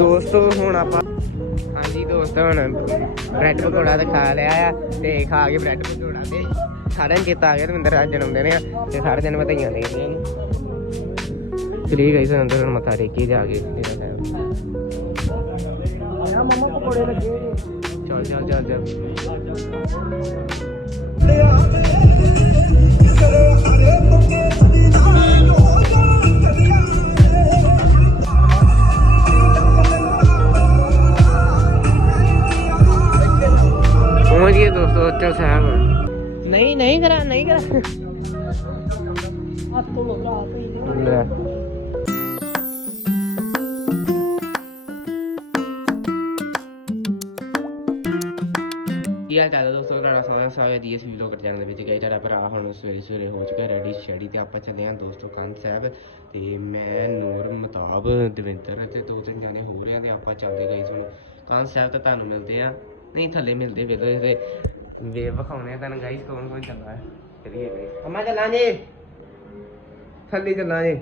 ਦੋਸਤੋ ਹੁਣ ਆਪਾਂ ਹਾਂਜੀ ਦੋਸਤੋ ਹੁਣ ਬ੍ਰੈਡ ਪਕੌੜਾ ਤਾਂ ਖਾ ਲਿਆ ਆ ਤੇ ਖਾ ਕੇ ਬ੍ਰੈਡ ਪਕੌੜਾ ਤੇ ਸਾਰਿਆਂ ਨੂੰ ਚੇਤਾ ਆ ਗਿਆ ਦਵਿੰਦਰ ਅੱਜ ਜਨਮ ਦਿਨ ਆ ਤੇ ਸਾਰੇ ਦਿਨ ਵਧਾਈਆਂ ਦੇ ਰਹੇ ਨੇ। ਚਲੀ ਗਈ ਸਨ ਅੰਦਰ ਮੱਥਾ ਟੇਕੀ ਜਾ ਕੇ ਤੇਰਾ ਸਾਹਿਬ ਮਮਾ ਪਕੌੜੇ ਲੱਗੇ ਚੱਲ ਚੱਲ ਚੱਲ ਚੱਲ। ਗਏ ਦੋਸਤੋ ਉੱਚਾ ਸਾਹਿਬ। ਨਹੀਂ ਨਹੀਂ ਕਰਾ ਨਹੀਂ ਕਰਾ। ਹੱਥ ਤੋਂ ਲੋਗਾ ਹੀ ਲੈ। ਕੀ ਹਾਲ ਚਾਲ ਹੈ ਦੋਸਤੋ? ਤੁਹਾਡਾ ਸਾਰਾ ਸਵਾਗਤ ਹੈ ਇਸ ਵੀਡੀਓ ਚੈਨਲ ਦੇ ਵਿੱਚ। ਗਏ ਤੁਹਾਡਾ ਭਰਾ ਹੁਣ ਸਵੇਰੇ ਸਵੇਰੇ ਹੋ ਚੁੱਕਾ ਰੈਡੀ ਸ਼ੈਡੀ ਤੇ ਆਪਾਂ ਚੱਲੇ ਹਾਂ ਦੋਸਤੋ ਕੰਨ ਸਾਹਿਬ ਤੇ ਮੈਂ ਨੂਰ ਮਤਾਬ ਦਵਿੰਦਰ ਤੇ ਦੋ ਤਿੰਨ ਜਾਣੇ ਹੋ ਰਹੇ ਆ ਤੇ ਆਪਾਂ ਚੱਲਦੇ ਗਏ ਹੁਣ। ਕੰਨ ਸਾਹਿਬ ਤੇ ਤੁਹਾਨੂੰ ਮਿਲਦੇ ਆ ਨਹੀਂ ਥੱਲੇ ਮਿਲਦੇ ਵੇਲੇ ਤੇ। ਵੇ ਵਿਖਾਉਣੇ ਆ ਤੁਹਾਨੂੰ ਗਾਈਸ ਕੌਣ ਕੌਣ ਚੱਲਦਾ ਹੈ? ਚਲੀਏ ਗਾਈਸ ਅੰਮਾ ਚੱਲਾਂਗੇ। ਥੱਲੇ ਚੱਲਾਂਗੇ।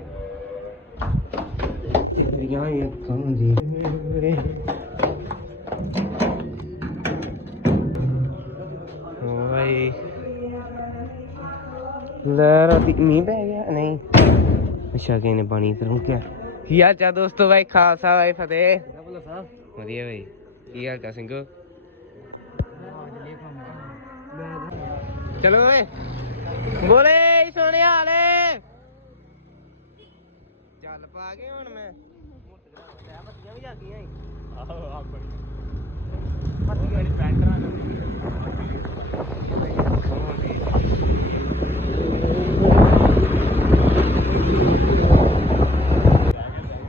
ਤੇਰੀਆਂ ਅੱਖਾਂ ਦੀ? ਓਏ। ਲੈ ਰਾਤੀ ਮੀਂਹ ਪੈ ਗਿਆ ਨਹੀਂ? ਅੱਛਾ ਕਿਨੇ ਪਾਣੀ ਤਰੋਂ ਕਿਆ ਕੀ ਹਾਲ ਚਾਲ ਦੋਸਤੋ? ਭਾਈ ਖਾਲਸਾ ਭਾਈ ਫਤਿਹ। ਵਧੀਆ ਭਾਈ ਕੀ ਹਾਲ ਚਾਲ ਸਿੰਘੋ? ਚਲੋ ਓਏ। ਬੋਲੇ ਸੋਹਣੇ ਹਾਲੇ ਚੱਲ ਪਾ ਕੇ ਹੁਣ ਮੈਂ। ਬੱਤੀਆਂ ਵੀ ਜਾਗੀਆਂ ਆਹੋ ਆਪਣੀ ਪੱਤੀ ਵਾਲੀ ਪੈਂਟਰਾਂ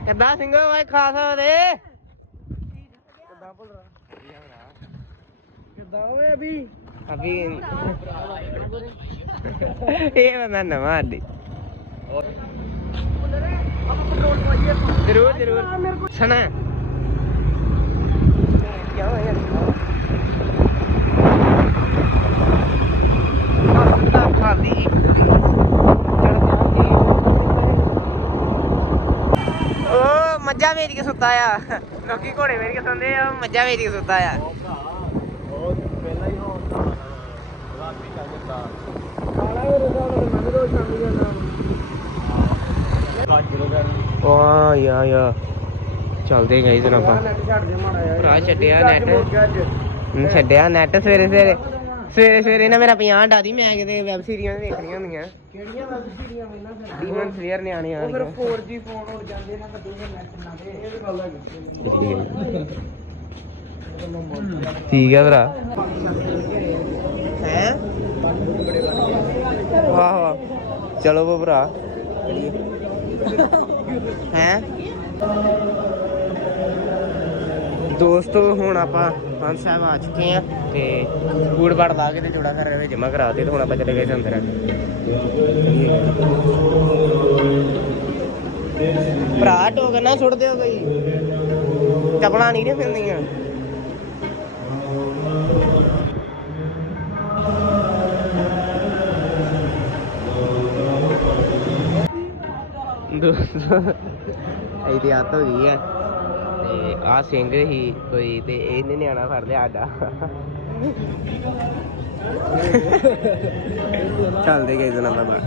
ਕਿੱਦਾਂ ਸਿੰਘੋ ਭਾਈ ਖਾਲਸਾ ਦੇ ਕਿੱਦਾਂ ਬੋਲ ਰਹਾ ਕਿੱਦਾਂ ਹੋਵੇ ਅਭੀ? ਅਭੀ ਇਹ ਬੰਦਾ ਨਵਾਂ ਆਦੀ ਪੈਟਰੋਲ ਪਾਈਏ ਜ਼ਰੂਰ ਜ਼ਰੂਰ। ਸੁਣਾ। ਕੀ ਹੋਇਆ ਮੱਝਾਂ ਵੇਚ ਕੇ ਸੁੱਤਾ ਆ। ਲੋਕੀ ਘੋੜੇ ਵੇਚ ਕੇ ਸੁੱਤੇ ਆ, ਮੱਝਾਂ ਵੇਚ ਕੇ ਸੁੱਤਾ ਆ ਉਹ ਭਰਾ ਬਹੁਤ ਪਹਿਲਾਂ ਹੀ ਹੋਣ ਰਾਤੀ ਚੱਲ ਜਾਂਦਾ ਕਾਲਾ ਮੇਰੇ ਓ ਯਾ ਯਾ। ਚੱਲਦੇ ਗਏ ਜਨ ਆਪਾਂ। ਭਰਾ ਛੱਡਿਆ ਨੈਟ ਹੁਣ ਛੱਡਿਆ ਨੈਟ ਸਵੇਰੇ ਸਵੇਰੇ। ਸਵੇਰੇ ਸਵੇਰੇ ਨਾ ਮੇਰਾ 50 ਡਾਦੀ ਮੈਂ ਕਿਤੇ ਵੈਬ ਸੀਰੀਜ਼ਾਂ ਦੇਖਣੀਆਂ ਹੁੰਦੀਆਂ। ਕਿਹੜੀਆਂ ਵੈਬ ਸੀਰੀਆਂ ਮੈਨਾਂ ਫਿਰ? ਡੀਮਨ ਸਲੇਅਰ ਨਿਆਣੇ ਆ ਫਿਰ 4G ਫੋਨ ਉੱਡ ਜਾਂਦੇ ਨਾ ਕੱਢੂ ਫਿਰ ਨੈਟ ਨਾ ਦੇ। ਇਹ ਗੱਲ ਹੈ ਠੀਕ ਹੈ ਭਰਾ ਹੈ ਵਾਹ ਵਾਹ। ਚਲੋ ਬੋ ਭਰਾ। ਹੈ? ਦੋਸਤੋ, ਹੁਣ ਆਪਾਂ ਪੰਜ ਸਾਹਿਬ ਆ ਚੁੱਕੇ ਆ ਤੇ ਕੂੜ ਬੜ ਲਾ ਕੇ ਤੇ ਜੋੜਾ ਕਰ ਰਹੇ ਜਮਾ ਕਰਾ ਦੇ ਤੇ ਹੁਣ ਆਪਾਂ ਚਲੇ ਗਏ ਅੰਦਰ ਭਰਾ ਟੋਕ ਨਾ ਸੁੱਟ ਦਿਓ ਕੋਈ। ਚਪਲਾਂ ਨਹੀਂ ਨੇ ਫਿਰਦੀਆਂ ਦੋਸਤੋ ਇਹਦੀ ਆਦਤ ਹੋ ਗਈ ਆ ਤੇ ਆ ਸਿੰਘ ਹੀ ਕੋਈ ਤੇ ਇਹਨੇ ਨਿਆਣਾ ਫੜ ਲਿਆ ਆਡਾ ਚੱਲਦੇ ਗਏ ਜਨਾ ਬਾਬਾ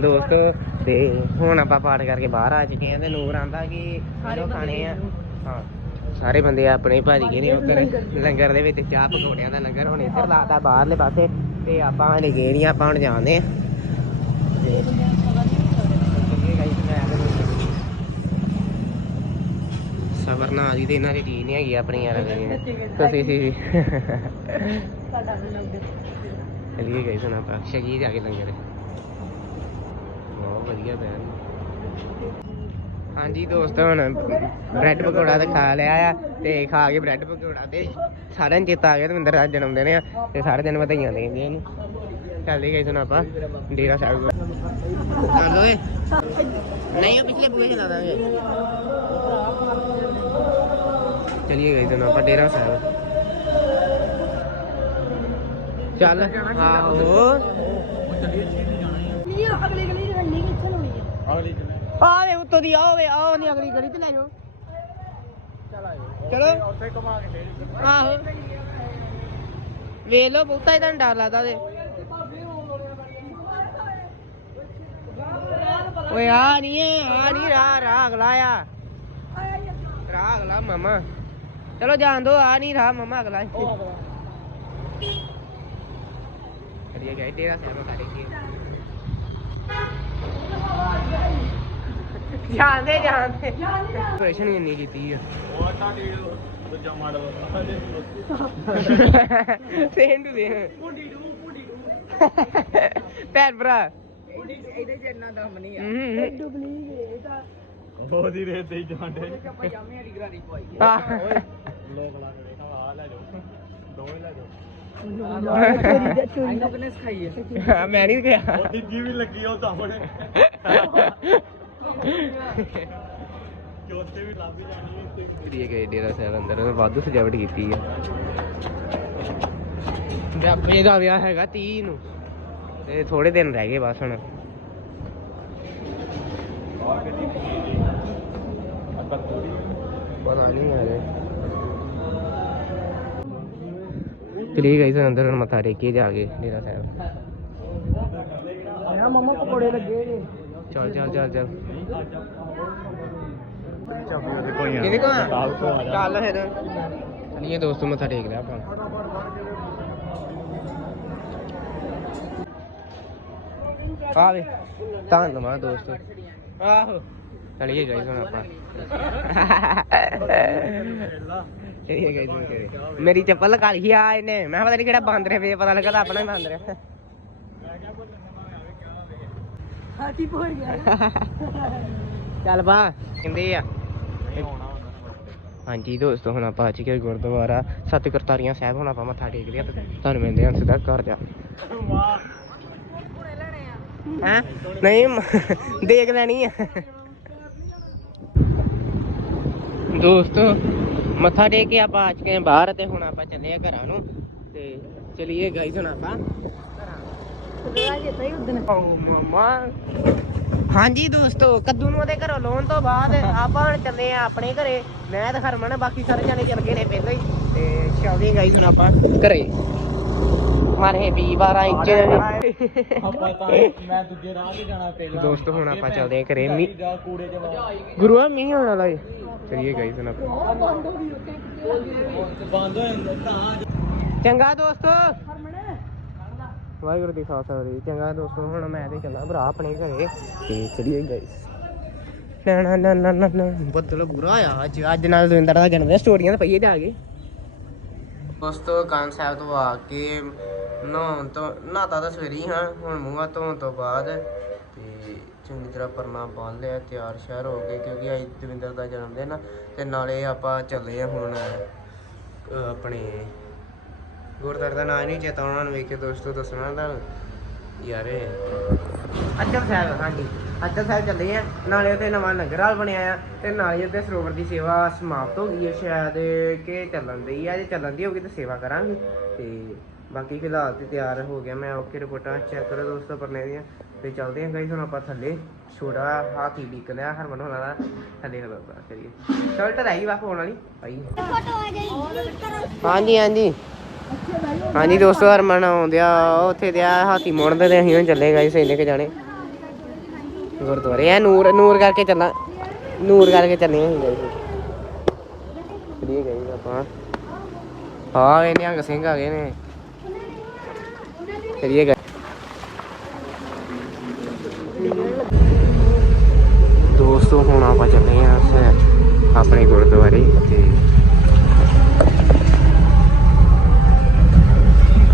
ਦੋਸਤੋ ਤੇ ਹੁਣ ਆਪਾਂ ਪਾਠ ਕਰਕੇ ਬਾਹਰ ਆ ਚੁੱਕੇ ਆ ਤੇ ਨੂਰ ਆਂਦਾ ਕਿ ਇਹਨੂੰ ਖਾਣੇ ਆ। ਹਾਂ ਸਾਰੇ ਬੰਦੇ ਆਪਣੇ ਭਾਜੀ ਕੇ ਨੇ ਉੱਧਰ। ਲੰਗਰ ਦੇ ਵਿੱਚ। ਚਾਹ ਪਕੌੜਿਆਂ ਦਾ ਲੰਗਰ ਹੁਣ ਇੱਧਰ ਲਾਤਾ ਬਾਹਰਲੇ ਪਾਸੇ ਤੇ ਆਪਾਂ ਹਲੇ ਗਏ ਨਹੀਂ ਆਪਾਂ ਹੁਣ ਜਾਂਦੇ ਆ ਸਬਰ ਨਾ ਆਦੀ ਤੇ ਇਹਨਾਂ ਦੀ ਚੀਜ਼ ਨਹੀਂ ਹੈਗੀ ਆਪਣੀ ਯਾਰ ਤੁਸੀਂ ਸੀ ਸਾਡਾ ਵੀ ਲੱਗ ਚਲੀਏ ਗਏ ਸੁਣਾ ਆਪਾਂ ਸ਼ਗੀ ਜਾ ਕੇ ਲੰਗਰ। ਵਧੀਆ ਬੈਨ ਹਾਂਜੀ ਦੋਸਤੋ, ਹੁਣ ਬ੍ਰੈਡ ਪਕੌੜਾ ਤਾਂ ਖਾ ਲਿਆ ਆ ਤੇ ਖਾ ਕੇ ਬ੍ਰੈਡ ਪਕੌੜਾ ਤੇ ਸਾਰਿਆਂ ਨੂੰ ਚੇਤਾ ਆ ਗਿਆ ਦਵਿੰਦਰ ਅੱਜ ਜਨਮ ਦਿਨ ਆ ਤੇ ਸਾਰੇ ਦਿਨ ਵਧਾਈਆਂ ਦੇਂਦੇ ਇਹਨੂੰ। ਚੱਲਦੇ ਗਏ ਸੁਣਾ ਆਪਾਂ, ਡੇਰਾ ਸਾਹਿਬ ਚੱਲ ਓਏ। ਨਹੀਂ, ਉਹ ਪਿਛਲੇ ਬੂਹੇ ਚਲਾ ਦਾਂਗੇ। ਚਲਿਏ ਗਏ ਸੁਣ ਆਪਾਂ ਡੇਰਾ ਸਾਹਿਬ। ਚੱਲ, ਆਹੋ। ਉਹ ਆਵੇ ਉੱਤੋਂ ਦੀ ਆਵੇ ਆਹ ਨਹੀਂ ਅਗਲੀ ਗਲੀ ਤੇ ਲੈ ਜਾਓ। ਚੱਲ ਆਇਓ ਚਲੋ। ਉੱਥੇ ਘੁਮਾ ਕੇ ਫੇਰ। ਆਹੋ। ਵੇਖ ਲੋ ਬਹੁਤਾ ਹੀ ਡਰ ਲੱਗਦਾ ਤੇ। ਓਏ ਆ ਨਹੀਂ ਆ ਨਹੀਂ ਰਾਹ ਰਾਹ ਅਗਲਾ ਆ। ਰਾਹ ਅਗਲਾ ਮਮਾ। ਚਲੋ ਜਾਣ ਦੋ ਆ ਨਹੀਂ ਰਾਹ ਮਮਾ ਅਗਲਾ। ਕਰੀਏ ਗਏ ਤੇਰਾ ਸਹਿਬ ਕਰੇ ਜਾਂਦੇ ਜਾਂਦੇ ਪ੍ਰੈਸ਼ਨ ਹੀ ਨਹੀਂ ਕੀਤੀ ਆ। ਉਹ ਤੁਹਾਡੀ ਦੂਜਾ ਮਾਡਲ ਸੇਮ ਟੂ ਸੇਮ ਭੈਣ ਭਰਾ। ਇਹਦੇ ਚ ਇੰਨਾ ਦਮ ਨਹੀਂ ਡੁਬਲੀ ਗਏ ਤਾਂ ਉਹਦੀ ਰੇਤ ਤੇ ਹੀ ਜਾਂਦੇ ਪਜਾਮੇ ਵਾਲੀ ਗਰਾਰੀ ਪਾਈ ਆਹ ਲੋਕ ਲਾ ਕੇ ਦੇਖਾ ਆ ਲੈ ਜਾਓ। ਦੋਵੇਂ ਲੈ ਜਾਓ। ਇਹਨੂੰ ਕਿਨੇ ਸਿਖਾਈ ਹੈ, ਮੈਂ ਨਹੀਂ ਗਿਆ। ਉਹ ਤੀਜੀ ਵੀ ਲੱਗੀ ਉਹ ਸਾਹਮਣੇ ਚੌਥੇ ਵੀ ਲੱਭ ਜਾਣੀ ਇੱਥੇ ਵੀ ਡੇਰਾ ਸਾਹਿਬ ਅੰਦਰ ਵਾਧੂ ਸਜਾਵਟ ਕੀਤੀ ਆ। ਜਾਪੇ ਦਾ ਵਿਆਹ ਹੈਗਾ 30 ਨੂੰ। ਤੇ ਥੋੜੇ ਦਿਨ ਰਹਿ ਗਏ ਬਸ ਹੁਣ। ਪਤਾ ਨਹੀਂ ਹਲੇ ਚਲੀ ਗਈ ਸਨ ਅੰਦਰ ਹੁਣ ਮੱਥਾ ਟੇਕੇ ਜਾ ਕੇ ਡੇਰਾ ਸਾਹਿਬ। ਨਾ ਮਮਾ ਪਕੌੜੇ ਲੱਗੇ ਨੇ ਚੱਲ ਚੱਲ ਚੱਲ ਚੱਲ। ਚਾਬੀ ਕੋਈ ਕਿਹਦੇ ਕੋਲ ਆ? ਕਾਲ ਤੋਂ ਆ ਜਾ ਚੱਲ ਮੇਰੀ ਚੱਪਲ ਕਾਲੀ ਆ ਇਹਨੇ। ਮੈਂ ਪਤਾ ਨਹੀਂ ਕਿਹੜਾ ਬੰਦ ਰਿਹਾ ਫੇਰ ਪਤਾ ਲੱਗਾ ਤਾਂ ਆਪਣਾ ਹੀ ਬੰਦ ਰਿਹਾ। ਹਾਥੀ ਪੜ ਗਿਆ ਚੱਲ ਬਾ ਕਹਿੰਦੇ ਆ। ਹਾਂਜੀ ਦੋਸਤੋ ਹੁਣ ਆਪਾਂ ਅੱਜ ਕੇ ਗੁਰਦੁਆਰਾ। ਸੱਤ ਕਰਤਾਰੀਆਂ ਸਾਹਿਬ ਹੁਣ ਆਪਾਂ ਮੱਥਾ ਟੇਕ ਲਿਆ ਤੇ ਤੁਹਾਨੂੰ ਮਿਲਦੇ ਹਾਂ ਸਿੱਧਾ ਘਰ ਜਾ ਹੈ? ਨਹੀਂ ਦੇਖ ਲੈਣੀ ਆ। ਦੋਸਤੋ ਮੱਥਾ ਟੇਕ ਕੇ ਆਪਾਂ ਅੱਜ ਕੇ ਬਾਹਰ ਤੇ ਹੁਣ ਆਪਾਂ ਚੱਲੇ ਆ ਘਰਾਂ ਨੂੰ ਤੇ ਚਲਿਏ ਗਾਈਸ ਹੁਣ ਆਪਾਂ ਹਾਂਜੀ ਦੋਸਤੋ, ਕੱਦੂ ਨੂੰ ਉਹਦੇ ਘਰੋਂ ਲਾਉਣ ਤੋਂ ਬਾਅਦ ਆਪਾਂ ਹੁਣ ਚੱਲੇ ਆ ਆਪਣੇ ਘਰੇ। ਮੈਂ ਤੇ ਹਰਮਨ, ਬਾਕੀ ਸਾਰੇ ਜਣੇ ਚੱਲ ਗਏ ਨੇ ਪਹਿਲਾਂ ਹੀ ਤੇ ਚੱਲਦੇ ਗਾਈਸ ਹੁਣ ਆਪਾਂ ਘਰੇ। ਮਾਰੇ 20 12 ਇੰਚ। ਆਪਾਂ ਤਾਂ ਮੈਂ ਦੂਜੇ ਰਾਹ ਤੇ ਜਾਣਾ ਪਹਿਲਾਂ। ਦੋਸਤੋ ਹੁਣ ਆਪਾਂ ਚੱਲਦੇ ਆ ਘਰੇ। ਮੀ ਕੂੜੇ ਚ ਵਾ ਗੁਰੂਆ ਮੀਂਹ ਆਉਣ ਵਾਲਾ ਏ। ਚਲਿਏ ਗਾਈਸ ਹੁਣ ਆਪਾਂ। ਬੰਦ ਹੋ ਜਾਂਦਾ ਤਾਂ ਚੰਗਾ ਦੋਸਤੋ। ਵਾਹਿਗੁਰੂ ਦੀ ਖਾਲਸਾ ਵਾਹਿਗੁਰੂ। ਚੰਗਾ ਦੋਸਤੋ ਹੁਣ ਮੈਂ ਤੇ ਚੱਲਾਂ ਭਰਾ ਆਪਣੇ ਘਰੇ। ਤੇ ਚਲੀਏ ਗਾਈਸ ਨਾ ਨਾ ਨਾ ਨਾ ਨਾ ਨਾ। ਬੱਦਲ ਬੁਰਾ ਆ ਅੱਜ। ਅੱਜ ਨਾਲ ਦਵਿੰਦਰ ਦਾ ਜਨਮ ਦਿਨ। ਸਟੋਰੀਆਂ ਤਾਂ ਪਈਏ ਜਾ ਕੇ। ਦੋਸਤੋ ਕਾਨ ਸਾਹਿਬ ਤੋਂ ਆ ਕੇ ਨਹਾਉਣ ਤੋਂ, ਨਹਾਤਾ ਤਾਂ ਸਵੇਰੇ ਹੀ ਹਾਂ, ਹੁਣ ਮੂੰਹ ਹੱਥ ਧੋਣ ਤੋਂ ਬਾਅਦ। ਤੇ ਚੰਗੀ ਤਰ੍ਹਾਂ ਪਰਨਾ ਬੰਨ ਲਿਆ, ਤਿਆਰ ਸ਼ਿਆਰ ਹੋ ਗਏ, ਕਿਉਂਕਿ ਅੱਜ ਦਵਿੰਦਰ ਦਾ ਜਨਮ ਦਿਨ ਆ, ਤੇ ਨਾਲੇ ਆਪਾਂ ਚੱਲੇ ਆ ਹੁਣ ਆਪਣੇ ਗੁਰਦੁਆਰੇ ਦਾ ਨਾਂ ਨਹੀਂ ਚੇਤਾ ਉਹਨਾਂ ਨੂੰ ਵੇਖ ਕੇ ਦੋਸਤੋ ਦੱਸਣਾ ਤੁਹਾਨੂੰ ਯਾਰ ਇਹ ਅੱਜਲ ਸਾਹਿਬ, ਹਾਂਜੀ, ਅੱਜਲ ਸਾਹਿਬ ਚੱਲੇ ਆ, ਨਾਲੇ ਉੱਥੇ ਨਵਾਂ ਨਗਰ ਹਾਲ ਬਣਿਆ ਆ, ਤੇ ਨਾਲੇ ਉੱਥੇ ਸਰੋਵਰ ਦੀ ਸੇਵਾ ਸਮਾਪਤ ਹੋ ਗਈ ਹੈ ਸ਼ਾਇਦ ਕਿ ਚੱਲਣ ਦੀ ਆ, ਜੇ ਚੱਲਣ ਦੀ ਹੋਗੀ ਤਾਂ ਸੇਵਾ ਕਰਾਂਗੇ, ਤੇ ਬਾਕੀ ਫਿਲਹਾਲ ਤੇ ਤਿਆਰ ਹੋ ਗਿਆ, ਮੈਂ ਓਕੇ ਰਿਪੋਰਟਾਂ ਚੈੱਕ ਕਰੋ ਦੋਸਤੋ ਪਰਨੇ ਦੀਆਂ। ਤੇ ਚੱਲਦੇ ਹਾਂ ਗਾਈਸ ਹੁਣ ਆਪਾਂ ਥੱਲੇ ਛੋਟਾ ਹਾਥੀ ਡਿੱਕ ਲਿਆ, ਹਰਮਨ ਹੋਣਾ ਦਾ। ਥੱਲੇ ਖਲੋਤਾ ਚਲੀਏ ਸ਼ਰਟ ਰਹਿ ਗਈ ਵਾ ਪਾਉਣ ਵਾਲੀ, ਭਾਈ। ਹਾਂਜੀ ਹਾਂਜੀ। ਹਾਂਜੀ ਦੋਸਤੋ, ਹਰਮਨ ਆਉਂਦਿਆ, ਉੱਥੇ ਦਿਆ ਹਾਥੀ ਮੁੜਦੇ ਤੇ ਅਸੀਂ ਹੁਣ ਚੱਲੇ ਗਏ ਸੈਨੇ ਕੇ ਜਾਣੇ। ਗੁਰਦੁਆਰੇ ਆ ਨੂਰ ਨੂਰ ਕਰਕੇ ਚੱਲਾਂ, ਨੂਰ ਕਰਕੇ ਚੱਲੇ ਅਸੀਂ ਗਏ ਚਲੀਏ ਗਏ ਆਪਾਂ। ਹਾਂ ਇਹ ਨਿਹੰਗ ਸਿੰਘ ਆ ਗਏ ਨੇ। ਕਰੀਏ ਦੋਸਤੋ ਹੁਣ ਆਪਾਂ ਚੱਲੇ ਆ ਆਪਣੇ ਗੁਰਦੁਆਰੇ ਤੇ।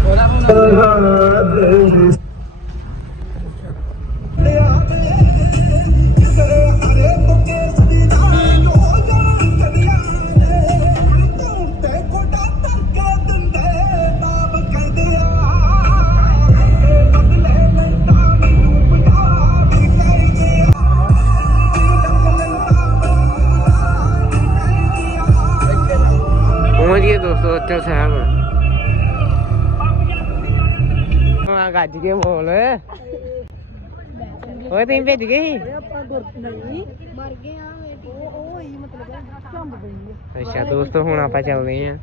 ਉਹਨਾਂ ਨੂੰ ਅਚਲ ਸਾਹਿਬ। ਆ ਗੱਜ ਕੇ ਬੋਲ ਓਏ, ਤੁਸੀਂ ਭੇਜ ਗਏ ਸੀ? ਆਪਾਂ ਗੁਰ ਨਹੀਂ ਮਰ ਗਏ ਆ ਉਹ ਉਹ ਹੀ ਮਤਲਬ ਝੰਬ ਪਈ ਅੱਛਾ, ਦੋਸਤੋ, ਹੁਣ ਆਪਾਂ ਚੱਲਦੇ ਆਂ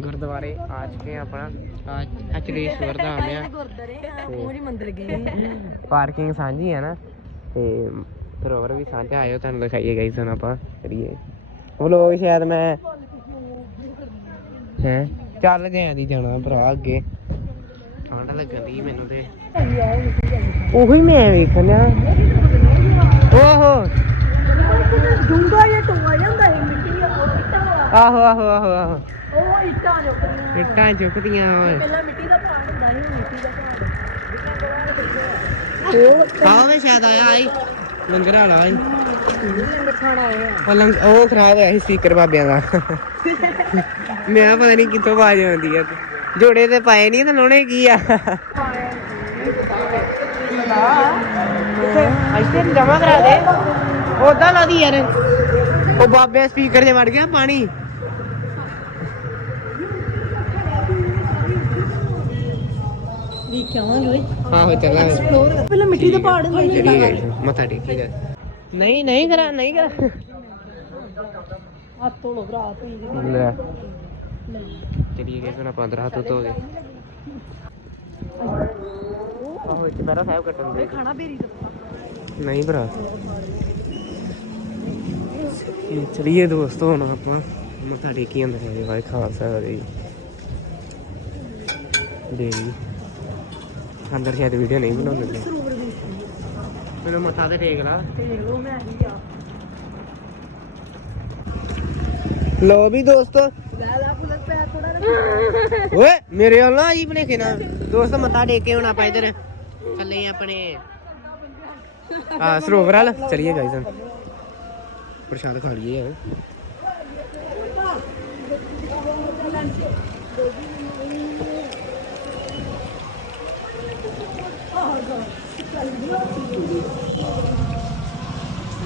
ਗੁਰਦੁਆਰੇ ਆ ਚੁੱਕੇ ਆਂ ਆਪਣਾ ਅਚਲੇਸ਼ਵਰ ਧਾਮ ਆ। ਗੁਰਦਾਰੇ ਮੰਦਿਰ ਗਏ ਪਾਰਕਿੰਗ ਸਾਂਝੀ ਆ ਨਾ। ਤੇ ਸਰੋਵਰ ਵੀ ਸਾਂਝਾ ਆਇਓ, ਤੁਹਾਨੂੰ ਦਿਖਾਈਏ ਗਈ ਹੁਣ ਆਪਾਂ ਕਰੀਏ। ਉਹ ਲੋਕ ਸ਼ਾਇਦ ਮੈਂ ਹੈ ਚੱਲ ਗਿਆ ਦੀ ਜਾਣਾ ਭਰਾ ਅੱਗੇ। ਠੰਡ ਲੱਗਣ ਦੀ ਮੈਨੂੰ ਤੇ। ਉਹੀ ਮੈਂ ਵੇਖਣਿਆ ਓਹੋ। ਡੂੰਗਾ ਜਿਹਾ ਟੋਆ ਜਾਂਦਾ ਹੈ ਮਿੱਟੀ ਆਹੋ ਆਹੋ ਆਹੋ ਆਹੋ। ਉਹ ਇੱਟਾਂ ਜੋ ਕਰੀਆਂ ਇੱਟਾਂ ਚੁੱਕਦੀਆਂ ਓਏ ਪਹਿਲਾਂ ਮਿੱਟੀ ਦਾ ਪਹਾੜ ਹੁੰਦਾ ਸੀ ਹੁਣ ਮਿੱਟੀ ਦਾ ਪਹਾੜ ਆਹ ਵੇ ਸ਼ਾਇਦ ਆਇਆ ਆਈ ਲੰਗਰ ਵਾਲਾ ਆਈ ਉਹ ਲੰਗ ਖਰਾਬ ਹੋਇਆ ਸੀ ਸਪੀਕਰ ਬਾਬਿਆਂ ਦਾ। ਮੈਂ ਪਤਾ ਨਹੀਂ ਕਿੱਥੋਂ ਆਵਾਜ਼ ਆਉਂਦੀ ਆ। ਜੋੜੇ ਤੇ ਪਾਏ ਨਹੀਂ ਤੇ ਲਾਉਣੇ ਕੀ ਆ? ਇੱਥੇ ਜਮਾ ਕਰਾ ਦੇ। ਉਦਾਂ ਲਾ ਦੀ ਯਾਰ। ਉਹ ਬਾਬੇ ਸਪੀਕਰ 'ਚ ਵੜ ਗਿਆ ਪਾਣੀ। ਵੀ ਕਿਉਂ ਓਏ ਆਹੋ ਚੱਲਾਂ ਫਲੋਰ ਪਹਿਲਾਂ ਮਿੱਟੀ ਦਾ ਪਹਾੜ ਹੁੰਦਾ ਚਲੀ ਗਈ ਮੱਥਾ ਟੇਕੀ ਜਾ ਨਹੀਂ ਨਹੀਂ ਕਰਾ ਨਹੀਂ ਕਰਾ। ਹੱਥ ਧੋ ਲੋ ਭਰਾ ਤੁਸੀਂ ਲੈ। ਚਲੀ ਗਏ ਫਿਰ ਆਪਾਂ ਅੰਦਰ ਹੱਥ ਧੋ ਗਏ ਆਹੋ ਇੱਥੇ ਪਹਿਰਾ ਸਾਹਿਬ ਕੱਟਣ ਦੇ। ਖਾਣਾ ਬੇਰੀ ਦਾ ਨਹੀਂ ਭਰਾ। ਚਲੀਏ ਦੋਸਤੋ ਹੁਣ ਆਪਾਂ ਮੱਥਾ ਟੇਕੀ ਅੰਦਰ ਹੈ ਵਾਹਿ ਖਾਲਸਾ ਵਾਹਿ ਦੇਵੀ। ਅੰਦਰ ਸ਼ਾਇਦ ਵੀਡੀਓ ਨਹੀਂ ਬਣਾਉਣ ਦਿੰਦੇ ਮੈਨੂੰ ਮੱਥਾ ਤੇ ਟੇਕ ਲਾ। ਲੋ ਮੈਂ ਹੀ ਆ ਲੋ ਵੀ ਦੋਸਤੋ। ਓਏ ਮੇਰੇ ਵੱਲ ਨਾ ਜੀ ਭਲੇਖੇ ਨਾ ਦੋਸਤ ਮੱਥਾ ਟੇਕ ਕੇ ਹੁਣ ਆਪਾਂ ਇਧਰ ਥੱਲੇ ਆਪਣੇ ਆ ਸਰੋਵਰ ਵਾਲ। ਚਲੀਏ ਹੁਣ। ਪ੍ਰਸ਼ਾਦ ਖਾ ਲਈਏ ਯਾਰ।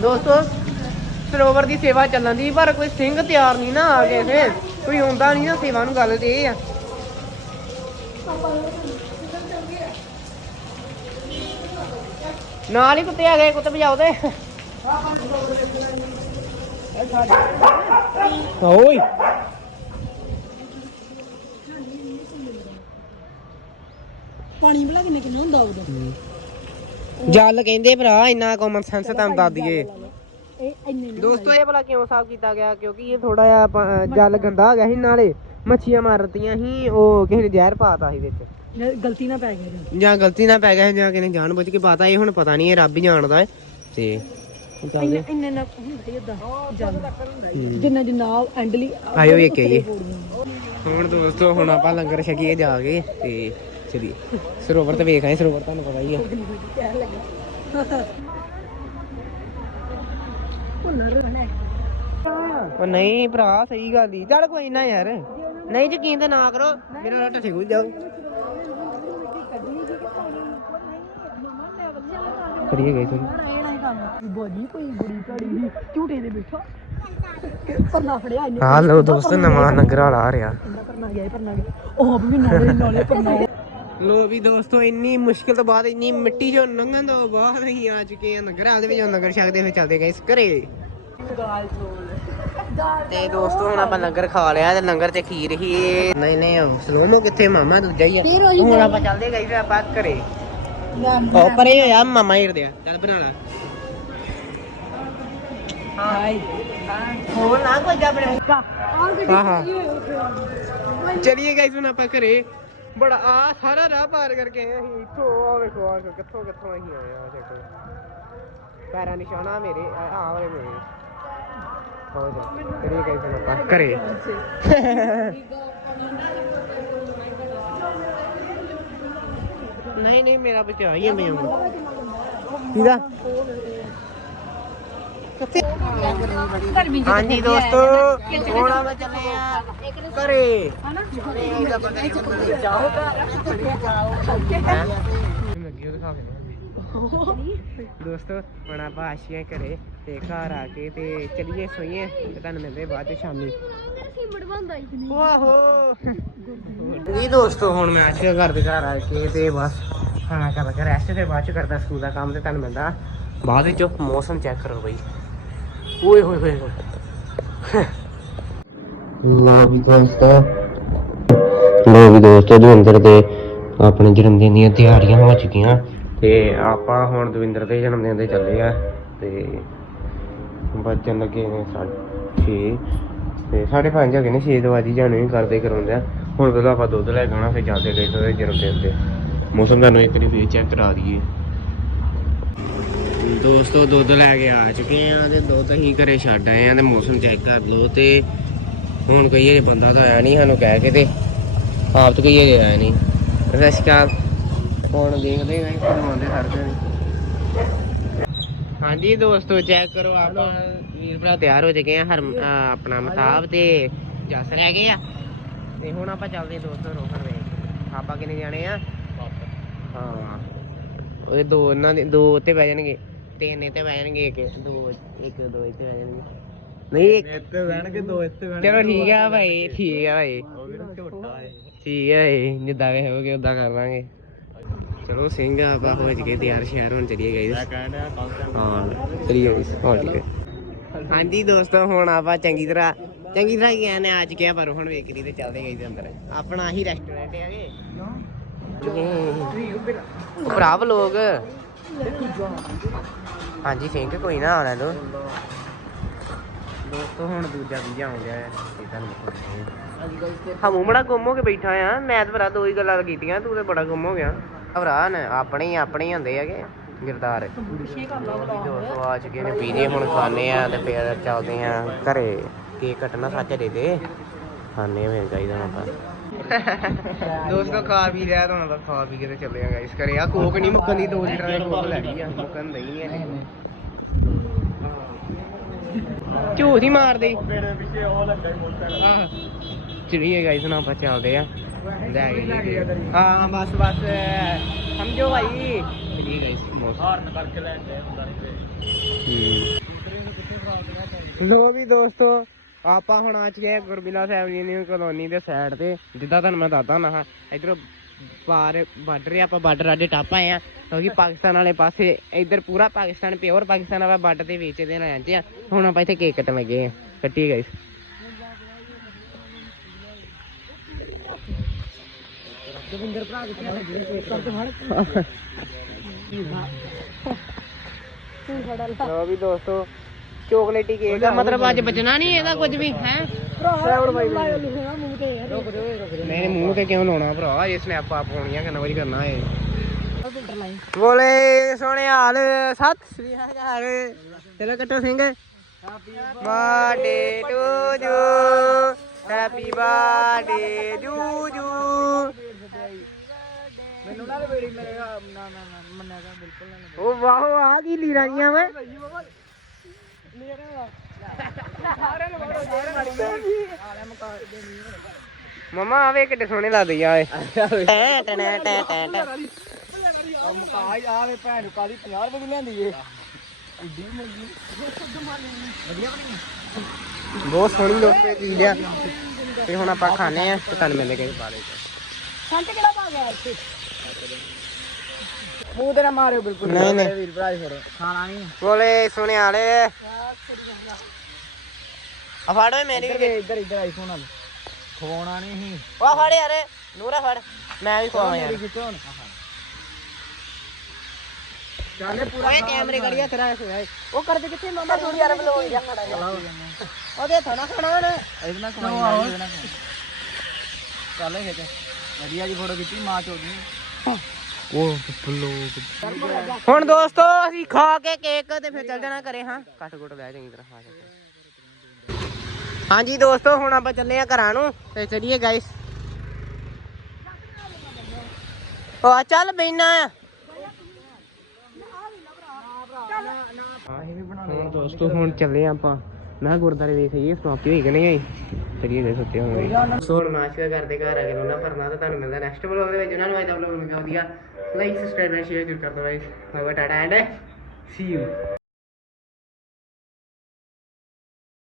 ਦੋਸਤੋ ਸਰੋਵਰ ਦੀ ਸੇਵਾ ਚੱਲਣ ਦੀ ਪਰ ਕੋਈ ਸਿੰਘ ਤਿਆਰ ਨਹੀਂ ਨਾ ਆ ਗਏ ਫੇ ਕੋਈ ਆਉਂਦਾ ਨਹੀਂ ਨਾ ਸੇਵਾ ਨੂੰ ਗੱਲ ਤੇ ਇਹ ਆ। ਨਾਲ ਹੀ ਕੁੱਤੇ ਆ ਗਏ ਕੁੱਤੇ ਭਜਾਓ ਤੇ। ਓਏ ਪਾਣੀ ਬਲਾ ਕਿੰਨੇ ਕਿੰਨਾ ਹੁੰਦਾ ਉਹਦਾ? ਜਲ ਕਹਿੰਦੇ ਭਰਾ ਇੰਨਾ ਕਾਮਨ ਸੈਂਸ ਤੁਹਾਨੂੰ ਦੱਸ ਦਈਏ। ਇਹ ਇੰਨੇ ਨੇ ਦੋਸਤੋ ਇਹ ਭਲਾ ਕਿਉਂ ਸਾਫ਼ ਕੀਤਾ ਗਿਆ? ਕਿਉਂਕਿ ਇਹ ਥੋੜਾ ਜਿਹਾ ਜਲ ਗੰਦਾ ਹੋ ਗਿਆ ਸੀ ਨਾਲੇ ਮੱਛੀਆਂ ਮਾਰਤੀਆਂ ਸੀ ਉਹ ਕਿਸੇ ਨੇ ਜ਼ਹਿਰ ਪਾਤਾ ਸੀ ਵਿੱਚ। ਜੇ ਗਲਤੀ ਨਾ ਪੈ ਗਈ ਜੀ ਜਾਂ ਗਲਤੀ ਨਾਲ ਪੈ ਗਿਆ ਸੀ ਜਾਂ ਕਿਸੇ ਨੇ ਜਾਣ ਬੁੱਝ ਕੇ ਪਾਤਾ ਇਹ ਹੁਣ ਪਤਾ ਨਹੀਂ ਇਹ ਰੱਬ ਹੀ ਜਾਣਦਾ ਹੈ। ਤੇ ਚੱਲਦੇ ਇੰਨੇ ਇੰਨੇ ਨਾ ਹੁੰਦਾ ਹੀ ਏਦਾਂ ਜਲ। ਜਿੰਨਾ ਜਿੰਨਾ ਐਂਡਲੀ ਆਇਓ ਵੇਖ ਕੇ ਆਈਏ ਹੁਣ ਦੋਸਤੋ ਹੁਣ ਆਪਾਂ ਲੰਗਰ ਛਕੀਏ ਜਾ ਕੇ ਤੇ ਚਲੀਏ ਸਰੋਵਰ ਤੇ ਵੇਖ ਆਏ ਸਰੋਵਰ ਤੁਹਾਨੂੰ ਪਤਾ ਹੀ ਆ। ਉਹ ਨਹੀਂ ਭਰਾ ਸਹੀ ਗੱਲ ਹੀ ਚੱਲ ਕੋਈ ਨਾ ਯਾਰ। ਨਹੀਂ ਯਕੀਨ ਤੇ ਨਾ ਕਰੋ। ਮੇਰਾ ਰੱਟ ਠੇਕੂ ਜਾਓ ਕਰੀਏ ਗਏ ਤੁਹਾਨੂੰ ਬੋਲੀ ਕੋਈ ਬੜੀ ਸੀ ਝੂਟੇ ਦੇ ਬੈਠਾ ਪਰਨਾ ਫੜਿਆ ਇਹਨੇ ਆ ਲਓ ਦੋਸਤ ਨਵਾਂ ਵਾਲਾ ਆ ਰਿਹਾ। ਪਰਨਾ ਗਿਆ ਪਰਨਾ ਗਿਆ। ਉਹ ਵੀ ਨਾਲੇ ਨਾਲੇ ਪਰਨਾ ਲੋ ਵੀ ਦੋਸਤੋ ਇੰਨੀ ਮੁਸ਼ਕਿਲ ਤੋਂ ਬਾਅਦ ਇੰਨੀ ਮਿੱਟੀ ਚੋਂ ਲੰਘਣ ਤੋਂ ਬਾਅਦ ਅਸੀਂ ਆ ਚੁੱਕੇ ਹਾਂ ਨਗਰਾਂ ਦੇ ਵਿੱਚ ਲੰਗਰ ਛਕਦੇ ਹੋਏ ਚੱਲਦੇ ਗਏ ਇਸ ਘਰੇ। ਤੇ ਦੋਸਤੋ ਹੁਣ ਆਪਾਂ ਲੰਗਰ ਖਾ ਲਿਆ ਤੇ ਲੰਗਰ ਤੇ ਖੀਰ ਹੀ। ਨਹੀਂ ਨਹੀਂ ਉਹ ਸਲੋਮੋ ਕਿੱਥੇ ਮਾਮਾ ਦੂਜਾ ਹੀ ਆ। ਫਿਰ ਉਹੀ ਹੁਣ ਆਪਾਂ ਚੱਲਦੇ ਗਏ ਫਿਰ ਆਪਾਂ ਘਰੇ। ਉਹ ਪਰੇ ਹੋਇਆ ਮਾਮਾ ਹੀ ਹਿਰਦੇ ਆ। ਚੱਲ ਬਣਾ ਲੈ। ਹਾਈ ਹੋਰ ਨਾ ਕੋਈ ਜਾ ਬਣਾ ਹਾਂ ਹਾਂ ਚਲਿਏ ਗਾਇਸ ਹੁਣ ਆਪਾਂ ਘਰੇ। ਬੜਾ ਆ ਸਾਰਾ ਰਾਹ ਪਾਰ ਕਰਕੇ ਆਏ ਅਸੀਂ। ਇੱਥੋਂ ਆ ਵੇਖੋ ਆ ਕਿੱਥੋਂ ਕਿੱਥੋਂ ਅਸੀਂ ਆਏ ਆ ਦੇਖੋ ਪੈਰਾਂ ਨਿਸ਼ਾਨਾ ਮੇਰੇ ਆ ਵਾਲੇ ਮੇਰੇ। ਹੋ ਜਾ ਚਲਿਏ ਗਾਇਸ ਹੁਣ ਆਪਾਂ ਘਰੇ ਨਹੀਂ ਨਹੀਂ ਮੇਰਾ ਬਚਾ ਹੀ ਮੈਂ ਕਿਹਦਾ? ਹਾਂਜੀ ਦੋਸਤੋ, ਹੁਣ ਆਪਾਂ ਚੱਲੇ ਆ ਘਰੇ। ਦੋਸਤੋ, ਹੁਣ ਆਪਾਂ ਆਸ਼ੀਆਂ ਘਰੇ ਤੇ ਘਰ ਆ ਕੇ ਤੇ ਚਲੀਏ ਸੋਈਏ। ਤੇ ਤੁਹਾਨੂੰ ਮਿਲਦੇ ਬਾਅਦ ਚ ਸ਼ਾਮੀ। ਸਿਮੜ ਬੰਦਾ ਦੋਸਤੋ, ਹੁਣ ਮੈਂ ਆਸ਼ੀਆ ਘਰ ਦੇ ਘਰ ਆ ਕੇ ਤੇ ਬਸ ਖਾਣਾ ਖਾ ਕੇ ਰੈਸਟ ਤੇ ਬਾਅਦ ਚ ਕਰਦਾ ਸਕੂਲ ਦਾ ਕੰਮ ਤੇ ਤੁਹਾਨੂੰ ਮਿਲਦਾ। ਬਾਅਦ ਵਿੱਚ ਮੌਸਮ ਚੈੱਕ ਕਰੋ ਬਈ। ਓਏ ਹੋਏ ਹੋਏ ਲੋ ਵੀ ਦੋਸਤੋ। ਲੋ ਵੀ ਦੋਸਤੋ, ਦਵਿੰਦਰ ਦੇ ਆਪਣੇ ਜਨਮ ਦਿਨ ਦੀਆਂ ਤਿਆਰੀਆਂ ਹੋ ਚੁੱਕੀਆਂ। ਤੇ ਆਪਾਂ ਹੁਣ ਦਵਿੰਦਰ ਦੇ ਜਨਮ ਦਿਨ ਤੇ ਚੱਲੇ ਆ। ਤੇ ਬੱਚਨ ਲੱਗੇ ਨੇ 6 ਤੇ 5:30 ਹੋ ਗਏ ਨੇ 6 ਵਜੇ ਜਾਣੇ ਕਰਦੇ ਕਰਾਉਂਦੇ ਆ। ਹੁਣ ਪਹਿਲਾਂ ਆਪਾਂ ਦੁੱਧ ਲੈ ਕੇ ਆਉਣਾ, ਫਿਰ ਜਾਂਦੇ ਗਏ ਉਹਦੇ ਜਨਮ ਦਿਨ ਤੇ। ਮੌਸਮ ਤੁਹਾਨੂੰ ਇੱਕ ਵਾਰੀ ਫੇਰ ਚੈੱਕ ਕਰਾ ਦਈਏ। ਦੋਸਤੋ ਦੁੱਧ ਲੈ ਕੇ ਆ ਚੁੱਕੇ ਆ ਤੇ ਦੁੱਧ ਅਸੀਂ ਘਰੇ ਛੱਡ ਆਏ ਆ ਤੇ ਮੌਸਮ ਚੈੱਕ ਕਰ ਲਓ ਤੇ ਹੁਣ ਕੋਈ ਇਹ ਬੰਦਾ ਤਾਂ ਆਇਆ ਨਹੀਂ ਸਾਨੂੰ ਕਹਿ ਕੇ ਤੇ ਆਪ ਤਾਂ ਕੋਈ ਇਹ ਆਇਆ ਨਹੀਂ। ਸਤਿ ਸ਼੍ਰੀ ਅਕਾਲ ਹੁਣ ਦੇਖਦੇ ਹਾਂ ਫਰਮਾਉਂਦੇ ਕਰਦੇ ਨੇ ਹਾਂਜੀ ਦੋਸਤੋ ਚੈੱਕ ਕਰੋ ਆਪਾਂ। ਵੀਰ ਭਰਾ ਤਿਆਰ ਹੋ ਚੁੱਕੇ ਆ ਹਰ ਆਪਣਾ ਮਤਾਬ ਤੇ ਜੱਸ ਰਹਿ ਗਏ ਆ। ਤੇ ਹੁਣ ਆਪਾਂ ਚੱਲਦੇ ਦੋਸਤੋ ਰੋਹਣ ਵੇ ਆਪਾਂ ਕਿੰਨੇ ਜਾਣੇ ਆ? ਹਾਂ। ਉਹ ਦੋ ਇਹਨਾਂ ਦੇ ਦੋ ਉੱਤੇ ਬਹਿ ਜਾਣਗੇ। ਤਿੰਨ ਇੱਥੇ ਬਹਿ ਜਾਣਗੇ ਇੱਕ ਦੋ ਇੱਕ ਦੋ ਇੱਥੇ ਬਹਿ ਜਾਣਗੇ। ਨਹੀਂ ਇੱਕ- ਇੱਥੇ ਬਹਿਣਗੇ ਦੋ ਇੱਥੇ ਬਹਿਣਗੇ ਚਲੋ ਠੀਕ ਆ ਭਾਈ ਠੀਕ ਆ ਭਾਈ। ਉਹ ਝੋਟਾ ਹੈ। ਠੀਕ ਹੈ ਭਾਈ ਜਿੱਦਾਂ ਵੇ ਹੋਗੇ ਉਦਾਂ ਕਰ ਲਾਂਗੇ। ਚਲੋ ਸਿੰਘ ਆਪਾਂ ਹੋ ਚੁੱਕੇ ਤਿਆਰ ਸ਼ਹਿਰ ਹੁਣ ਚਲੀਏ ਗਏ। ਕੱਲ ਤੱਕ ਹਾਂ ਚਲੀਏ ਗਾਇਸ ਹਾਂ ਠੀਕ ਹੈ ਹਾਂਜੀ ਦੋਸਤੋ ਹੁਣ ਆਪਾਂ ਚੰਗੀ ਤਰ੍ਹਾਂ ਚੰਗੀ ਤਰ੍ਹਾਂ ਕੀ ਨੇ ਅੱਜ ਕਿਹਾ ਪਰ ਹੁਣ ਵੇਖਰੀ ਤੇ ਚੱਲਦੇ ਗਏ ਦੇ ਅੰਦਰ। ਆਪਣਾ ਹੀ ਰੈਸਟੋਰੈਂਟ ਹੈਗੇ। ਭਰਾ ਲੋਕ ਹਾਂਜੀ ਸਿੰਘ ਕੋਈ ਨਾ ਆਣਾ ਦੋ। ਦੋਸਤੋ ਹੁਣ ਦੂਜਾ ਵੀਜ਼ਾ ਹੋ ਗਿਆ ਹੈ ਇਹ ਤੁਹਾਨੂੰ ਦਿਖਾਉਂਦੇ ਹਾਂ ਮੂੰਹ ਬੜਾ ਗੁੰਮ ਹੋ ਕੇ ਬੈਠਾ ਆ। ਮੈਂ ਤਾਂ ਭਰਾ ਦੋ ਹੀ ਗੱਲਾਂ ਕੀਤੀਆਂ ਤੂੰ ਤੇ ਬੜਾ ਗੁੰਮ ਹੋ ਗਿਆ। ਭਰਾ ਨੇ ਆਪਣੇ ਹੀ ਆਪਣੇ ਹੀ ਹੁੰਦੇ ਹੈਗੇ ਗਿਰਦਾਰ। ਦੋਸਤੋ ਆ ਚੁੱਕੇ ਨੇ ਪੀਜੇ ਹੁਣ ਖਾਣੇ ਆ ਤੇ ਫਿਰ ਚੱਲਦੇ ਆ ਘਰੇ। ਕੇਕ ਕੱਟਣਾ ਸੱਚ ਦੇ ਦੇ। ਖਾਣੇ ਮੇਰੇ ਚਾਹੀਦਾ ਆਪਾਂ। ਦੋਸਤੋ ਖਾ ਪੀ ਲਿਆ ਤਾਂ ਹੁਣ ਬਸ ਖਾ ਪੀ ਕੇ ਤੇ ਚੱਲੇ ਆ ਗਾਇਸ ਘਰੇ। ਆ ਕੋਕ ਨਹੀਂ ਮੁੱਕਣ ਦੀ 2 ਲੀਟਰ ਦੀ ਕੋਕ ਲੈ ਲਈ ਆ। ਮੁੱਕਣ ਨਹੀਂ ਹੈ ਝੂਠ ਹੀ ਮਾਰਦੇ। ਮੇਰੇ ਪਿੱਛੇ ਉਹ ਲੱਗਾ ਹੀ ਗਾਇਸ ਹੁਣ ਆਪਾਂ ਚੱਲਦੇ ਆ। ਲੈ ਗਏ ਹਾਂ ਬਸ ਬਸ। ਸਮਝੋ ਭਾਈ। ਚਲੀਏ ਗਾਇਸ ਮੌਸਮ ਹਾਰਨ ਕਰਕੇ ਲੈ ਕੇ ਹੁੰਦਾ ਨਹੀਂ ਲੋ ਵੀ ਦੋਸਤੋ ਆਪਾਂ ਹੁਣ ਆ ਚੁੱਕੇ ਆ ਗੁਰਬਿਲਾ ਸਾਹਿਬ ਜੀ ਦੀ ਕਲੋਨੀ ਦੇ ਸਾਈਡ ਤੇ ਜਿੱਦਾਂ ਤੁਹਾਨੂੰ ਮੈਂ ਦੱਸਦਾ ਨਾ ਇਧਰ ਪਾਰ ਬਾਰਡਰ ਆਪਾਂ ਬਾਰਡਰ ਆਡੇ ਟੱਪ ਆਏ ਆ ਕਿਉਂਕਿ ਪਾਕਿਸਤਾਨ ਵਾਲੇ ਪਾਸੇ ਇਧਰ ਪੂਰਾ ਪਾਕਿਸਤਾਨ ਪਿਓਰ ਪਾਕਿਸਤਾਨ ਵਾਲਾ ਬਾਰਡਰ ਦੇ ਵਿੱਚ ਦੇ ਨਾ ਜਾਂਦੇ ਆ ਹੁਣ ਆਪਾਂ ਇੱਥੇ ਕੇਕ ਕੱਟਣ ਲੱਗੇ ਆ ਕੱਟੀਏ ਗਾਇਸ ਦਵਿੰਦਰ ਭਰਾ ਕਿੱਥੇ ਲੋ ਵੀ ਦੋਸਤੋ ਚੋਕਲੇਟੀ ਕੇਕ ਦਾ ਮਤਲਬ ਅੱਜ ਬਚਣਾ ਨਹੀਂ ਇਹਦਾ ਕੁਝ ਵੀ ਹੈ? ਨਹੀਂ ਮੂੰਹ ਤੇ ਕਿਉਂ ਲਾਉਣਾ ਭਰਾ? ਇਹ ਸਨੈਪਾਂ ਪਾਉਣੀਆਂ ਕਿੰਨਾ ਵਾਰੀ ਕਰਨਾ ਏ ਬੋਲੇ ਸੋਹਣੇ ਹਾਲ। ਸਤਿ ਸ੍ਰੀ ਅਕਾਲ। ਚਲੋ ਕੱਟੋ Singh. Birthday to you happy birthday you you. ਮੈਨੂੰ ਨਾ ਬੇੜੀ ਮੇਰੇ ਨਾ ਨਾ ਮੰਨਿਆਗਾ ਬਿਲਕੁਲ ਨਾ ਉਹ ਵਾਹੋ ਆ ਕੀ ਲੀਰਾਂ ਜੀਆਂ ਵੇ ਮਮਾ ਆਵੇ ਕਿੱਡੇ ਸੋਹਣੇ ਲੱਗਦੇ ਆ ਏ ਟੈ ਟੈ ਟੈ ਟੈ ਟੈ ਟੈ ਮਕਾ ਹੀ ਆਵੇ ਭੈਣ ਨੂੰ ਕਾਲੀ 50 ਰੁਪਏ ਦੀ ਲੈਂਦੀ ਏ ਇੱਡੀ ਮੰਗੀ ਬਹੁਤ ਸੋਹਣੀ ਦੋਸਤੇ ਚੀਜ਼ ਆ। ਤੇ ਹੁਣ ਆਪਾਂ ਖਾਣੇ ਆ ਤੇ ਤੁਹਾਨੂੰ ਮਿਲਦੇ ਗਏ ਬਾਰੇ ਸੰਤ ਕਿਹੜਾ ਪਾ ਗਿਆ ਇੱਥੇ? ਮੂੰਹ ਤੇ ਨਾ ਮਾਰਿਓ ਬਿਲਕੁਲ ਨਹੀਂ, ਨਹੀਂ। ਵੀਰ ਭਰਾ ਜੀ ਫਿਰ ਖਾਣਾ ਨਹੀਂ। ਬੋਲੇ ਸੋਹਣੇ ਵਾਲੇ। ਆ ਫੜ ਓਏ ਮੇਰੀ ਇੱਧਰ ਵੀ। ਦੇ, ਇੱਧਰ ਇੱਧਰ ਆਈਫੋਨ ਨਾਲ ਖਵਾਉਣਾ ਨਹੀਂ ਸੀ। ਆ ਫੜ ਯਾਰ ਨੂਰਾ ਫੜ। ਮੈਂ ਵੀ ਖਵਾਵਾਂ ਯਾਰ। ਖਿੱਚੋ ਹੁਣ। ਚੱਲ ਓਏ ਕੈਮਰੇ ਗੜੀ ਹੱਥ ਰੱਖ ਓਏ ਉਹ ਕਰਦੇ ਕਿੱਥੇ ਮਾਮਾ ਦੂਰ ਯਾਰ ਬਲੋ ਜਾ ਖੜਾ ਜਾ ਉਹਦੇ ਥਣਾ ਖਾਣਾ ਹੁਣ ਇਹਦੇ ਨਾਲ ਕਮਾਈ ਇਹਦੇ ਨਾਲ ਚੱਲ ਖਿੱਚ ਵਧੀਆ ਜੀ ਫੋਟੋ ਖਿੱਚੀ ਮਾਂ ਚੋਦੀ। ਉਹ ਬਲੋ ਹੁਣ ਦੋਸਤੋ ਅਸੀਂ ਖਾ ਕੇ ਕੇਕ ਤੇ ਫਿਰ ਚੱਲ ਜਾਣਾ ਘਰੇ ਹਾਂ। ਕੱਟ ਕੁੱਟ ਲੈ ਚੰਗੀ ਤਰ੍ਹਾਂ ਖਾ ਕੇ ਹਾਂਜੀ ਦੋਸਤੋ ਹੁਣ ਆਪਾਂ ਚੱਲੇ ਆ ਘਰਾਂ ਨੂੰ ਤੇ ਚਲੀਏ ਗਾਇਸ ਉਹ ਆ ਚੱਲ ਬੈਨਾ। ਆ ਹੁਣ ਦੋਸਤੋ ਹੁਣ ਚੱਲੇ ਆਪਾਂ। ਮੈਂ ਗੁਰਦਾਰੇ ਵੇਖ ਆਈਏ ਸਮਾਪਤੀ ਹੋਈ ਕਿ ਨਹੀਂ ਹੋਈ? ਮਿਸਤਰੀ ਹੈਗੇ ਸੁੱਤੇ ਹੋਣਗੇ ਸੋਣ ਮਾਸ਼ਕਾ ਕਰਦੇ ਘਰ ਆ ਕੇ ਲੋਨਾ ਭਰਨਾ ਤਾਂ ਤੁਹਾਨੂੰ ਮਿਲਦਾ ਨੈਕਸਟ ਵਲੌਗ ਦੇ ਵਿੱਚ। ਉਹਨਾਂ ਨੂੰ ਅੱਜ ਦਾ ਵਲੌਗ ਲੱਗਾ ਵਧੀਆ ਲਾਈਕ ਸਬਸਕ੍ਰਾਈਬ ਐਂਡ ਸ਼ੇਅਰ ਜ਼ਰੂਰ ਕਰ ਦਿਓ guys bye tata and see you